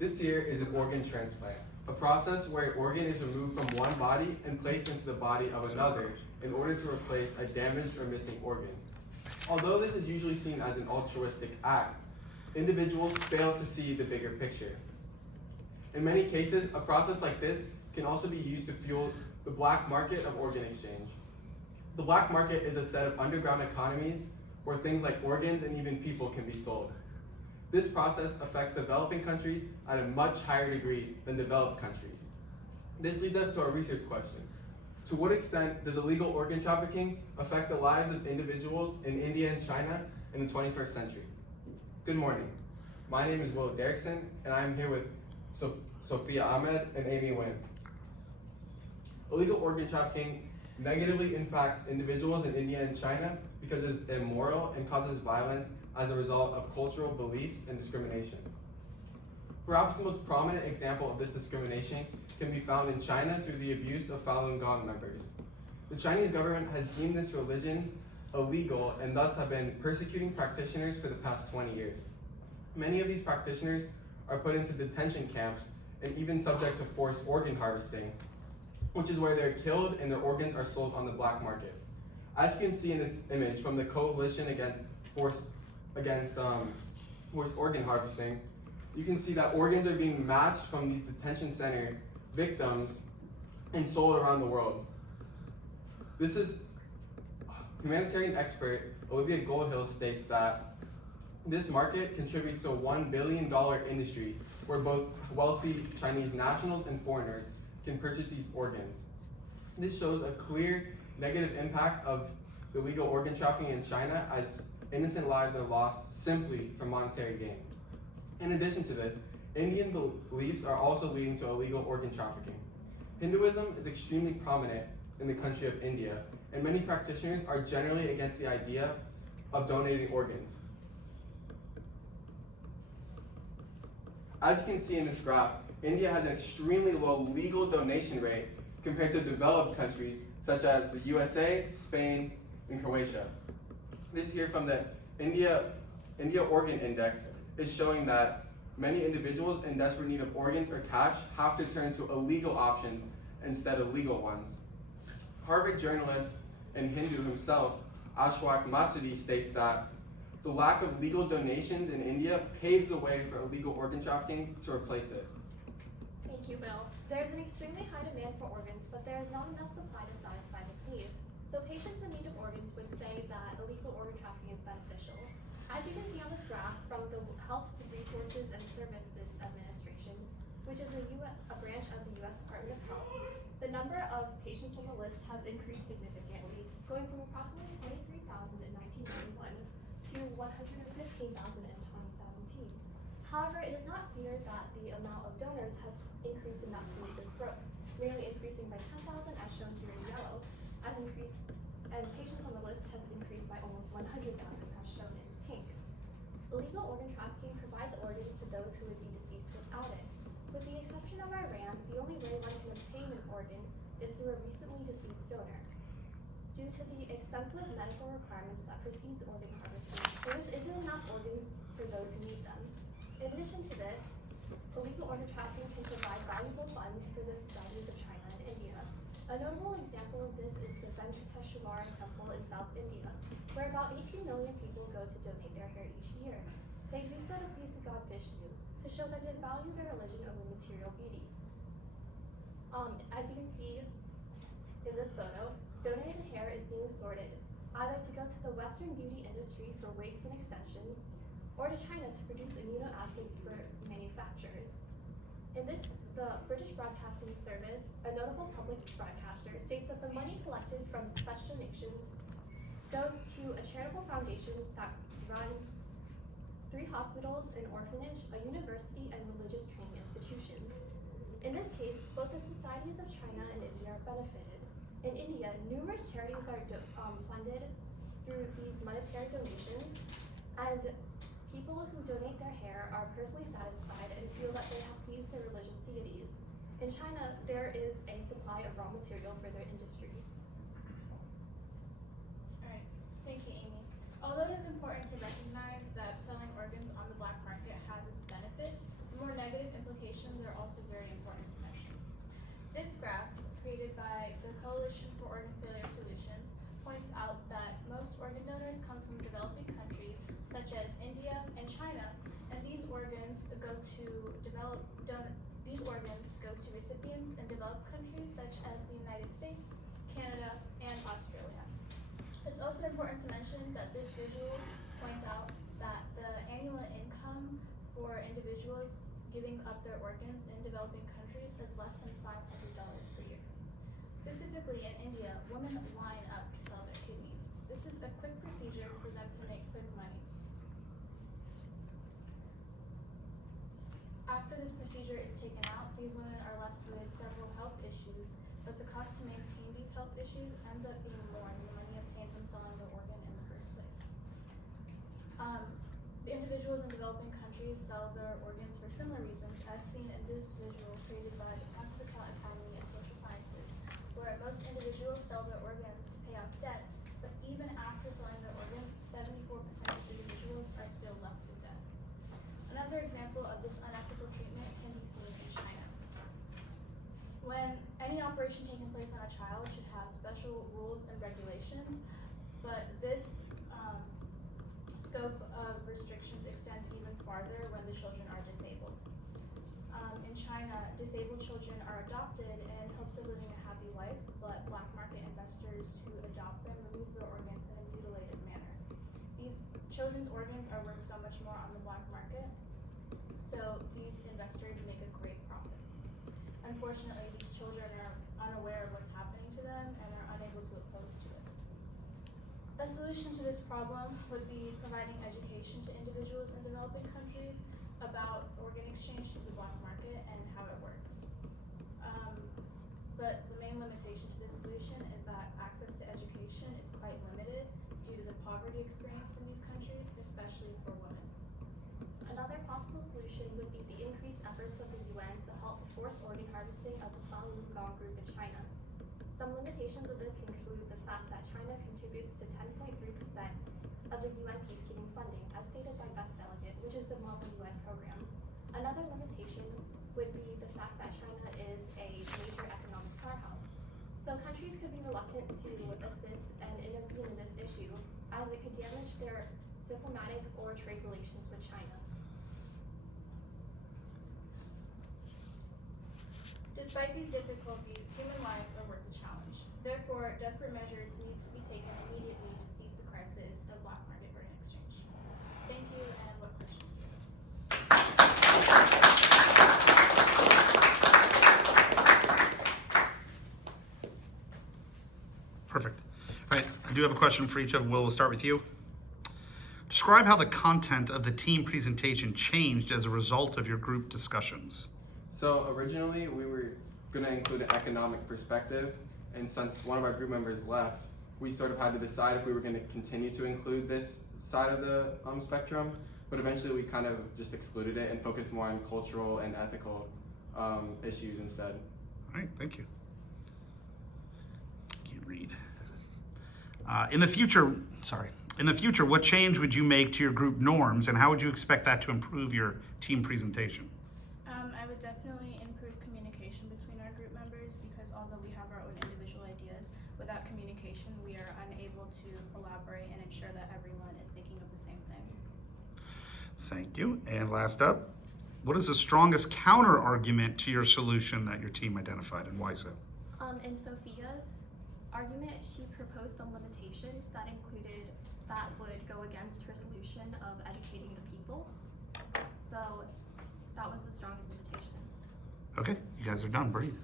This here is an organ transplant, a process where an organ is removed from one body and placed into the body of another in order to replace a damaged or missing organ. Although this is usually seen as an altruistic act, individuals fail to see the bigger picture. In many cases, a process like this can also be used to fuel the black market of organ exchange. The black market is a set of underground economies where things like organs and even people can be sold. This process affects developing countries at a much higher degree than developed countries. This leads us to our research question. To what extent does illegal organ trafficking affect the lives of individuals in India and China in the 21st century? Good morning. My name is Will Derrickson, and I'm here with Sophia Ahmed and Amy Nguyen. Illegal organ trafficking negatively impacts individuals in India and China because it is immoral and causes violence as a result of cultural beliefs and discrimination. Perhaps the most prominent example of this discrimination can be found in China through the abuse of Falun Gong members. The Chinese government has deemed this religion illegal and thus have been persecuting practitioners for the past 20 years. Many of these practitioners are put into detention camps and even subject to forced organ harvesting, which is where they're killed and their organs are sold on the black market. As you can see in this image from the Coalition Against Forced Organ Harvesting, you can see that organs are being matched from these detention center victims and sold around the world. This is humanitarian expert Olivia Goldhill states that this market contributes to a $1 billion industry where both wealthy Chinese nationals and foreigners can purchase these organs. This shows a clear negative impact of illegal organ trafficking in China as innocent lives are lost simply for monetary gain. In addition to this, Indian beliefs are also leading to illegal organ trafficking. Hinduism is extremely prominent in the country of India, and many practitioners are generally against the idea of donating organs. As you can see in this graph, India has an extremely low legal donation rate compared to developed countries such as the USA, Spain, and Croatia. This here from the India Organ Index is showing that many individuals in desperate need of organs or cash have to turn to illegal options instead of legal ones. Harvard journalist and Hindu himself, Ashwak Masudi, states that the lack of legal donations in India paves the way for illegal organ trafficking to replace it. Thank you, Bill. There is an extremely high demand for organs, but there is not enough supply to satisfy this need. So patients in need of organs would say that illegal organ trafficking is beneficial. As you can see on this graph from the Health Resources and Services Administration, which is a branch of the U.S. Department of Health, the number of patients on the list has increased significantly, going from approximately 23,000 in 1991 to 115,000 in 2017. However, it is not clear that the amount of donors has increased enough to meet this growth, merely increasing by 10,000 as shown here in yellow, and patients on the list has increased by almost 100,000 as shown in pink. Illegal organ trafficking provides organs to those who would be deceased without it. With the exception of Iran, the only way one can obtain an organ is through a recently deceased donor. Due to the extensive medical requirements that precedes organ harvesting, there just isn't enough organs for those who need them. In addition to this, illegal organ trafficking can provide valuable funds for the societies of China and India. A notable example of this is the Venkateshwara Temple in South India, where about 18 million people go to donate their hair each year. They do so to please the god Vishnu, to show that they value their religion over material beauty. As you can see in this photo, donated hair is being sorted either to go to the Western beauty industry for wigs and extensions, or to China to produce amino acids for manufacturers. In this, the British Broadcasting Service, a notable public broadcaster, states that the money collected from such donations goes to a charitable foundation that runs 3 hospitals, an orphanage, a university, and religious training institutions. In this case, both the societies of China and India are benefited. In India, numerous charities are funded through these monetary donations, and people who donate their hair are personally satisfied and feel that they have pleased their religious deities. In China, there is a supply of raw material for their industry. Alright, thank you, Amy. Although it is important to recognize that selling organs on the black market has its benefits, the more negative implications limitations are also very important to mention. This graph, created by the Coalition for Organ Failure Solutions, points out that most organ donors come from developing countries such as India and China, and these organs go to recipients in developed countries such as the United States, Canada, and Australia. It's also important to mention that this visual points out that the annual income for individuals giving up their organs in developing countries is less than $500 per year. Specifically in India, women line up to sell their kidneys. This is a quick procedure for them to make quick money. After this procedure is taken out, these women are left with several health issues, but the cost to maintain these health issues ends up being more than the money obtained from selling the organ in the first place. Individuals in developing countries sell their organs for similar reasons, as seen in this visual created by the Pontifical Academy of Social Sciences, where most individuals sell their organs to pay off debts, but even after selling their organs, 74% of individuals are still left with debt. Another example of this unethical treatment can be seen in China. When any operation taking place on a child should have special rules and regulations, but this scope of restrictions extends even farther when the children are disabled. In China, disabled children are adopted in hopes of living a happy life, but black market investors who adopt them remove their organs in a mutilated manner. These children's organs are worth so much more on the black market, so these investors make a great profit. Unfortunately, these children are unaware of what's happening to them and are unable to oppose to it. A solution to this problem would be providing education to individuals in developing countries about organ exchange through the black market and how it works. But the main limitation to this solution is that access to education is quite limited due to the poverty experienced in these countries, especially for women. Another possible solution would be the increased efforts of the UN to halt the forced organ harvesting of the Falun Gong group in China. Some limitations of this include the fact that China contributes to 10.3% of the UN peacekeeping funding, as stated by Best Delegate, which is the model UN program. Another limitation would be the fact that China is a major economic powerhouse. So countries could be reluctant to assist and intervene in this issue, as it could damage their diplomatic or trade relations with China. Despite these difficulties, human lives are worth the challenge. Therefore, desperate measures need to be taken immediately to cease the crisis of black market organ exchange. Thank you, and what questions do you have? Perfect. All right, I do have a question for each of them. Will, we'll start with you. Describe how the content of the team presentation changed as a result of your group discussions. So originally we were going to include an economic perspective, and since one of our group members left, we sort of had to decide if we were going to continue to include this side of the spectrum, but eventually we kind of just excluded it and focused more on cultural and ethical issues instead. All right, thank you. Can't read. In the future, what change would you make to your group norms, and how would you expect that to improve your team presentation? I would definitely improve communication between our group members, because although we have our own individual ideas, without communication we are unable to collaborate and ensure that everyone is thinking of the same thing. Thank you. And last up, what is the strongest counter argument to your solution that your team identified, and why so? In Sophia's argument, she proposed some limitations that would go against her solution of educating the people. So that was the strongest limitation. Okay, you guys are done. Breathe.